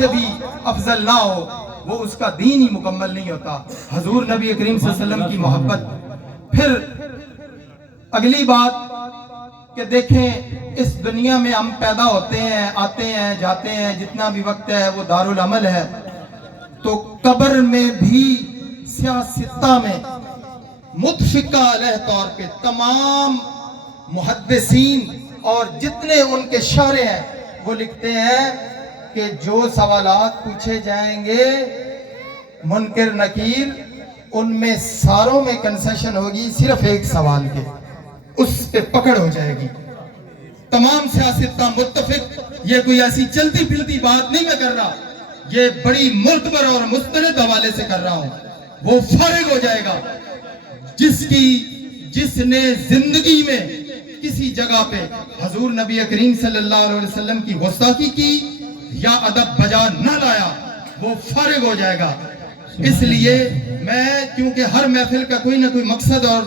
سے بھی افضل نہ ہو وہ اس کا دین ہی مکمل نہیں ہوتا. حضور نبی کریم صلی اللہ علیہ وسلم کی محبت. پھر اگلی بات کہ دیکھیں اس دنیا میں ہم پیدا ہوتے ہیں، آتے ہیں، جاتے ہیں، جتنا بھی وقت ہے وہ دارالعمل ہے. تو قبر میں بھی سیاستہ میں متفقہ علیہ طور پہ تمام محدثین اور جتنے ان کے شارح ہیں وہ لکھتے ہیں کہ جو سوالات پوچھے جائیں گے منکر نکیر ان میں ساروں میں کنسیشن ہوگی، صرف ایک سوال کے اس پہ پکڑ ہو جائے گی. تمام سیاستہ متفق. یہ کوئی ایسی چلتی پھرتی بات نہیں میں کر رہا، یہ بڑی معتبر اور مستند حوالے سے کر رہا ہوں. وہ فارغ ہو جائے گا جس نے زندگی میں کسی جگہ پہ حضور نبی کریم صلی اللہ علیہ وسلم کی گستاخی کی یا ادب بجا نہ لایا، وہ فارغ ہو جائے گا. اس لیے میں کیونکہ ہر محفل کا کوئی نہ کوئی مقصد اور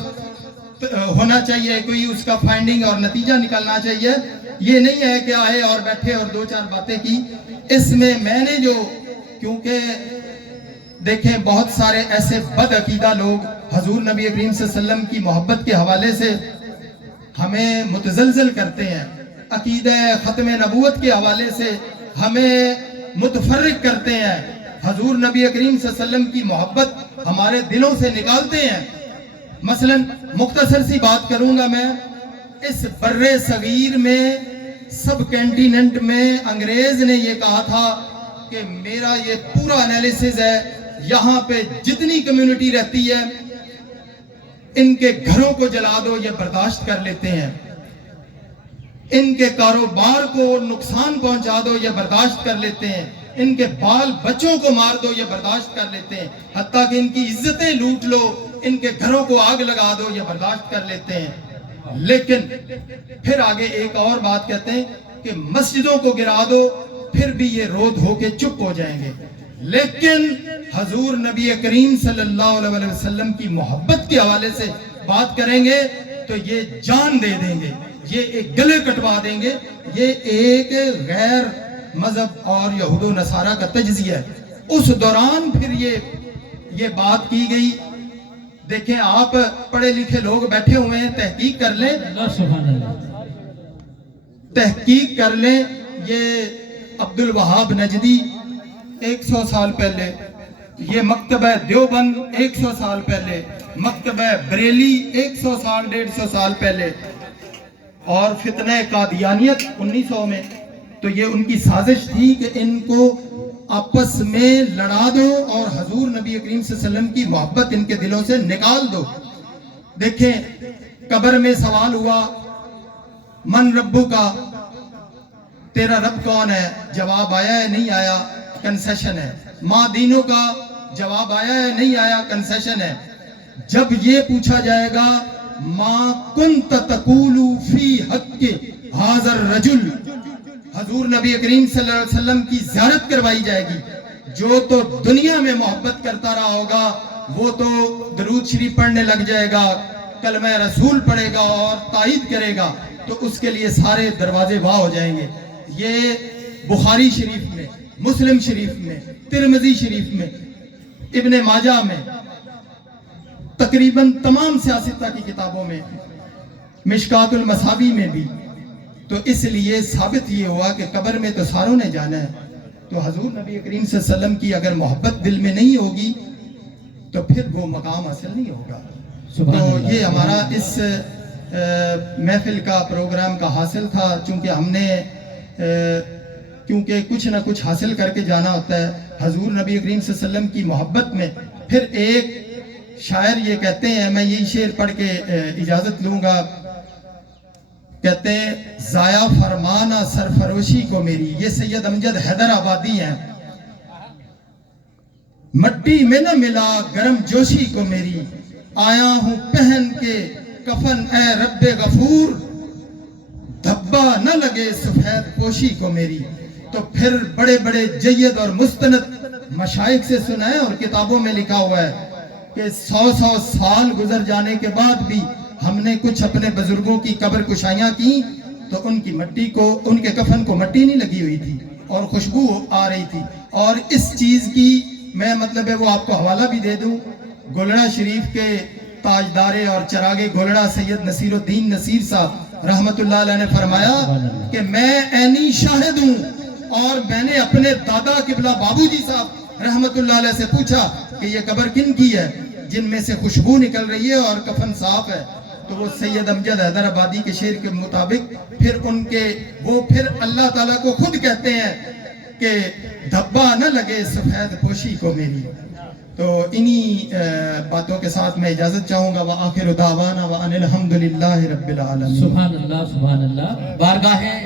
ہونا چاہیے، کوئی اس کا فائنڈنگ اور نتیجہ نکلنا چاہیے. یہ نہیں ہے کہ آئے اور بیٹھے اور دو چار باتیں کی. اس میں نے جو کیونکہ دیکھیں بہت سارے ایسے بد عقیدہ لوگ حضور نبی کریم صلی اللہ علیہ وسلم کی محبت کے حوالے سے ہمیں متزلزل کرتے ہیں، عقیدہ ختم نبوت کے حوالے سے ہمیں متفرق کرتے ہیں، حضور نبی کریم صلی اللہ علیہ وسلم کی محبت ہمارے دلوں سے نکالتے ہیں. مثلا مختصر سی بات کروں گا میں. اس بر صغیر میں سب کینٹیننٹ میں انگریز نے یہ کہا تھا کہ میرا یہ پورا انالیسز ہے، یہاں پہ جتنی کمیونٹی رہتی ہے ان کے گھروں کو جلا دو یہ برداشت کر لیتے ہیں، ان کے کاروبار کو نقصان پہنچا دو یہ برداشت کر لیتے ہیں، ان کے بال بچوں کو مار دو یہ برداشت کر لیتے ہیں، حتیٰ کہ ان کی عزتیں لوٹ لو، ان کے گھروں کو آگ لگا دو یہ برداشت کر لیتے ہیں. لیکن پھر آگے ایک اور بات کہتے ہیں کہ مسجدوں کو گرا دو پھر بھی یہ رو دھو کے چپ ہو جائیں گے. لیکن حضور نبی کریم صلی اللہ علیہ وسلم کی محبت کے حوالے سے بات کریں گے تو یہ جان دے دیں گے، یہ ایک گلے کٹوا دیں گے. یہ ایک غیر مذہب اور یہود و نصارہ کا تجزیہ ہے. اس دوران پھر یہ بات کی گئی. دیکھیں آپ پڑھے لکھے لوگ بیٹھے ہوئے ہیں، تحقیق کر لیں، تحقیق کر لیں. یہ عبد الوہاب نجدی 100 سال پہلے، یہ مکتبہ دیوبند 100 سال پہلے، مکتبہ بریلی 100 سال 150 سال پہلے، اور فتنہ قادیانیت 1900 میں. تو یہ ان کی سازش تھی کہ ان کو آپس میں لڑا دو اور حضور نبی کریم صلی اللہ علیہ وسلم کی محبت ان کے دلوں سے نکال دو. دیکھیں قبر میں سوال ہوا من ربو کا، تیرا رب کون ہے؟ جواب آیا ہے نہیں آیا؟ کنسیشن ہے. ماں دینوں کا جواب آیا ہے نہیں آیا؟ کنسیشن ہے. جب یہ پوچھا جائے گا ما کنت تقول فی حق ھذا الرجل، حضور نبی کریم صلی اللہ علیہ وسلم کی زیارت کروائی جائے گی. جو تو دنیا میں محبت کرتا رہا ہوگا وہ تو درود شریف پڑھنے لگ جائے گا، کلمہ رسول پڑھے گا اور تائید کرے گا، تو اس کے لیے سارے دروازے واہ ہو جائیں گے. یہ بخاری شریف میں، مسلم شریف میں، ترمذی شریف میں، ابن ماجہ میں، تقریباً تمام سیاستہ کی کتابوں میں، مشکات المصابیح میں بھی. تو اس لیے ثابت یہ ہوا کہ قبر میں تو ساروں نے جانا ہے. تو حضور نبی کریم صلی اللہ علیہ وسلم کی اگر محبت دل میں نہیں ہوگی تو پھر وہ مقام حاصل نہیں ہوگا. تو یہ ہمارا اس محفل کا پروگرام کا حاصل تھا. چونکہ ہم نے کیونکہ کچھ نہ کچھ حاصل کر کے جانا ہوتا ہے حضور نبی کریم صلی اللہ علیہ وسلم کی محبت میں. پھر ایک شاعر یہ کہتے ہیں، میں یہی شعر پڑھ کے اجازت لوں گا، کہتے ہیں ضائع فرمانا سرفروشی کو میری. یہ سید امجد حیدر آبادی ہیں. مٹی میں نہ ملا گرم جوشی کو میری، آیا ہوں پہن کے کفن اے رب غفور، دھبا نہ لگے سفید پوشی کو میری. تو پھر بڑے بڑے جید اور مستند مشائخ سے سنا ہے اور کتابوں میں لکھا ہوا ہے کہ 100 سال گزر جانے کے بعد بھی ہم نے کچھ اپنے بزرگوں کی قبر کشائیاں کی تو ان کی مٹی کو، ان کے کفن کو مٹی نہیں لگی ہوئی تھی اور خوشبو آ رہی تھی. اور اس چیز کی میں مطلب ہے وہ آپ کو حوالہ بھی دے دوں. گولڑا شریف کے تاجدار اور چراغ گولڑا سید نصیر الدین نصیر صاحب رحمت اللہ علیہ نے فرمایا کہ میں عینی شاہد ہوں، اور میں نے اپنے دادا قبلہ بابو جی صاحب رحمت اللہ علیہ سے پوچھا کہ یہ قبر کن کی ہے جن میں سے خوشبو نکل رہی ہے اور کفن صاف ہے؟ تو وہ سید امجد حیدرآبادی کے شعر کے مطابق پھر اللہ تعالیٰ کو خود کہتے ہیں کہ دھبا نہ لگے سفید پوشی کو میری. تو انہی باتوں کے ساتھ میں اجازت چاہوں گا. وآخر دعوانا وان الحمدللہ رب العالمین. سبحان اللہ، سبحان اللہ. بارگاہ